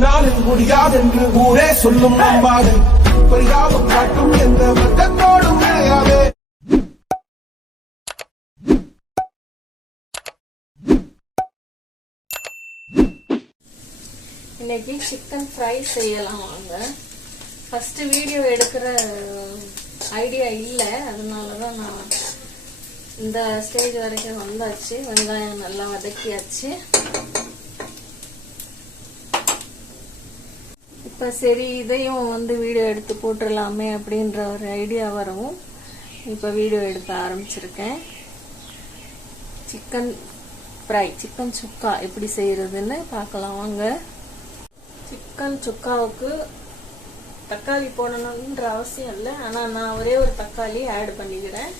உன்னால் முடியாதென்று ஊரே சொல்லும் நம்பாது. பரிதாபம் காட்டும் எந்த வர்க்கத்தோடும் இணையாதே இன்னைக்கு சிக்கன் ஃப்ரை செய்யலாம் வாங்க. ஃபர்ஸ்ட் வீடியோ எடுக்கிற ஐடியா இல்லை. அதனால தான் நான் இந்த ஸ்டேஜ் வரைக்கும் வந்தாச்சு. வெங்காயம் நல்லா வதக்கியாச்சு. இப்போ சரி இதையும் வந்து வீடியோ எடுத்து போட்டுடலாமே அப்படின்ற ஒரு ஐடியா வரவும் இப்போ வீடியோ எடுக்க ஆரம்பிச்சிருக்கேன். சிக்கன் ஃப்ரை சிக்கன் சுக்கா எப்படி செய்கிறதுன்னு பார்க்கலாம் வாங்க. சிக்கன் சுக்காவுக்கு தக்காளி போடணுன்ற அவசியம் இல்லை. ஆனால் நான் ஒரே ஒரு தக்காளி ஆட் பண்ணிக்கிறேன்.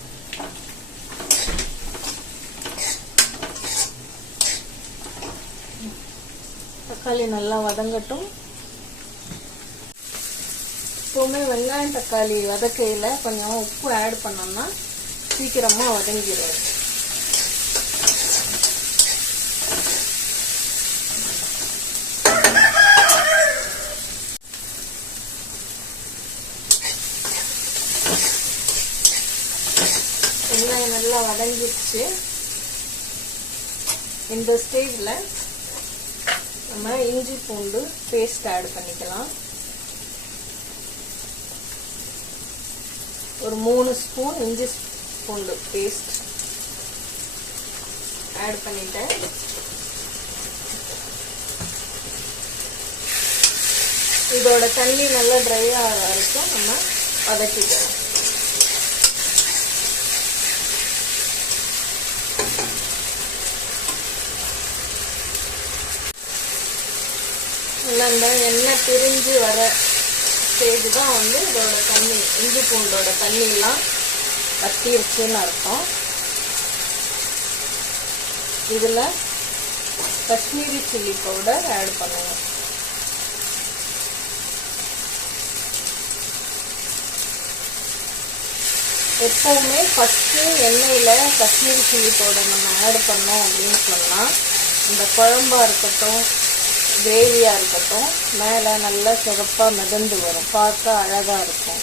தக்காளி நல்லா வதங்கட்டும். எப்போவுமே வெங்காயம் தக்காளி வதக்கையில் கொஞ்சம் உப்பு ஆட் பண்ணோம்னா சீக்கிரமாக வதங்கிடும் வெங்காயம் நல்லா வதங்கிடுச்சு இந்த ஸ்டேஜில் நம்ம இஞ்சி பூண்டு பேஸ்ட் ஆட் பண்ணிக்கலாம். ஒரு மூணு ஸ்பூன் இஞ்சி பூண்டு பேஸ்ட் ஆட் பண்ணிட்டேன். இதோட தண்ணி நல்லா ட்ரை ஆக வரைக்கும் நம்ம வதக்கிக்கலாம். நல்லா இந்த எண்ணெய் பிரிஞ்சு வர ஸ்டேஜ் தான் வந்து இதோட தண்ணி இஞ்சி பூண்டோட தண்ணியெல்லாம் வத்திருச்சுன்னு அர்த்தம். இதில் காஷ்மீரி சில்லி பவுடர் ஆட் பண்ணுவோம் எப்பவுமே ஃபஸ்ட்டு எண்ணெயில் காஷ்மீரி சில்லி பவுடர் நம்ம ஆட் பண்ணோம் அப்படின்னு சொன்னால் இந்த குழம்பாக இருக்கட்டும் கிரேவியாக இருக்கட்டும் மேலே நல்லா சிறப்பாக மிதந்து வரும். பார்க்க அழகாக இருக்கும்.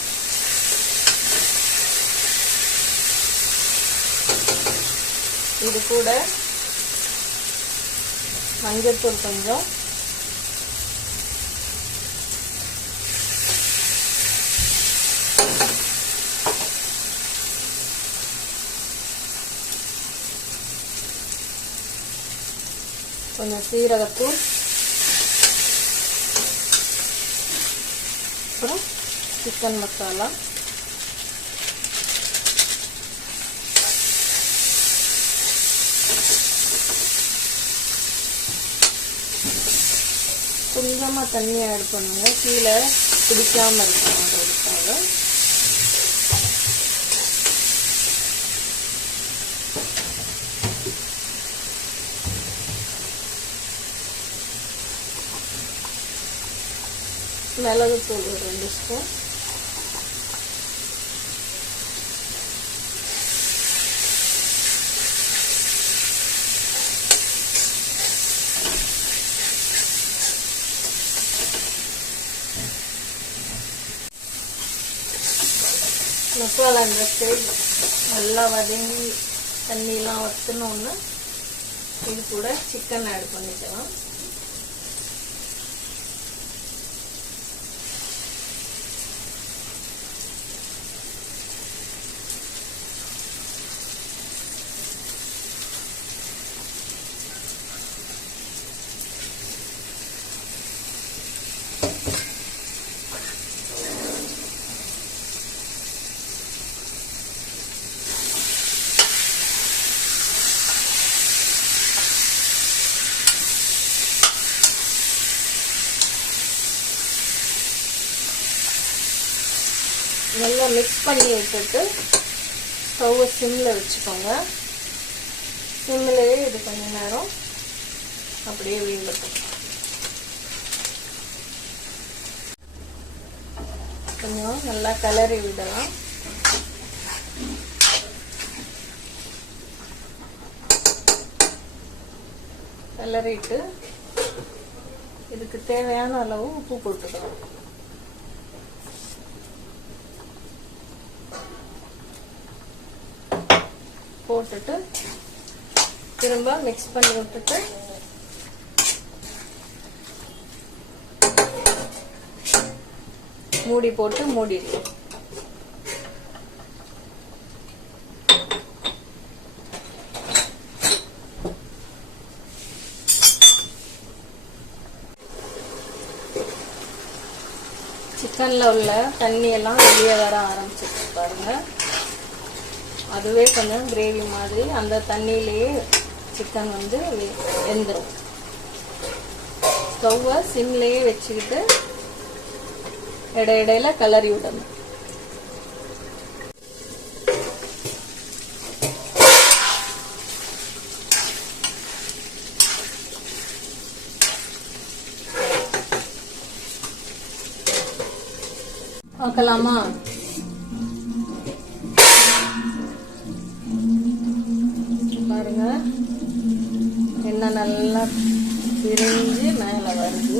இது கூட மஞ்சத்தூள் கொஞ்சம். கொஞ்சம் சீரகத்தூள். அப்புறம் சிக்கன் மசாலா. கொஞ்சமாக தண்ணி ஆட் பண்ணுங்கள் கீழே பிடிக்காமல் இருக்கணுன்றதுக்காக மிளகுத்தூள் ஒரு ரெண்டு ஸ்பூன். மசாலா இந்த ஸ்டேஜ் நல்லா வதங்கி தண்ணியெலாம் வற்றணுன்னு இது கூட சிக்கன் ஆட் பண்ணிக்கலாம். நல்லா மிக்ஸ் பண்ணி விட்டுட்டு ஸ்டவ்வை சிம்மில் வச்சுக்கோங்க. சிம்மிலேயே இது கொஞ்ச நேரம் அப்படியே வீங்கட்டும். கொஞ்சம் நல்லா கிளறி விடலாம். கிளறிட்டு இதுக்கு தேவையான அளவு உப்பு போட்டுக்கலாம். போட்டுட்டு திரும்ப மிக்ஸ் பண்ணி விட்டுட்டு மூடி போட்டு மூடிடலாம் சிக்கனில் உள்ள தண்ணி எல்லாம் வெளியே வர ஆரம்பிச்சிருக்கு பாருங்க. அதுவே கொஞ்சம் கிரேவி மாதிரி அந்த தண்ணியிலேயே சிக்கன் வந்து எந்திரும் வெந்துடும் ஸ்டவ்வை சிம்லேயே வச்சுக்கிட்டு இடை இடையில கிளறி விடணும். பார்க்கலாமா? பாருங்க. எண்ணெய் நல்லா பிரிஞ்சு மேலே வருது.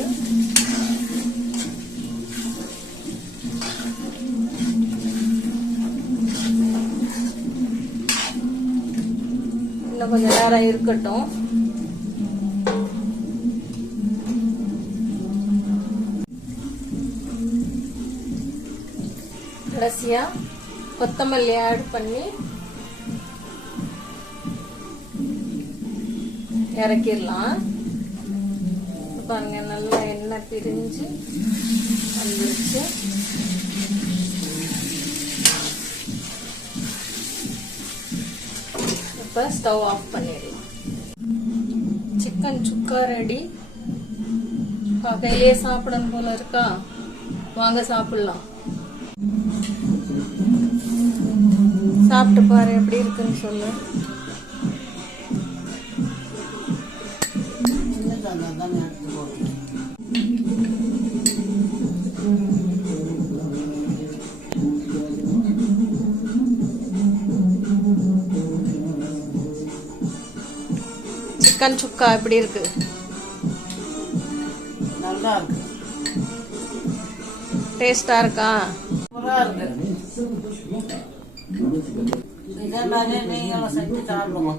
இன்னும் கொஞ்ச நேரம் இருக்கட்டும். கடைசியா கொத்தமல்லி ஆட் பண்ணி இறக்கிடலாம். பாருங்க நல்லா எண்ணெய் பிரிஞ்சு வந்துருச்சு. இப்போ ஸ்டவ் ஆஃப் பண்ணிடலாம். சிக்கன் சுக்கா ரெடி கையிலே சாப்பிடணும் போல இருக்கா? வாங்க சாப்பிடலாம். சாப்பிட்டு பாரு எப்படி இருக்குன்னு சொல்லு. சிக்கன் சுக்கா எப்படி இருக்கு? நல்லா இருக்கு. டேஸ்டா இருக்கா? சூப்பரா இருக்கு. இதே மாதிரி நீங்களும் செஞ்சு சாப்பிடுங்க.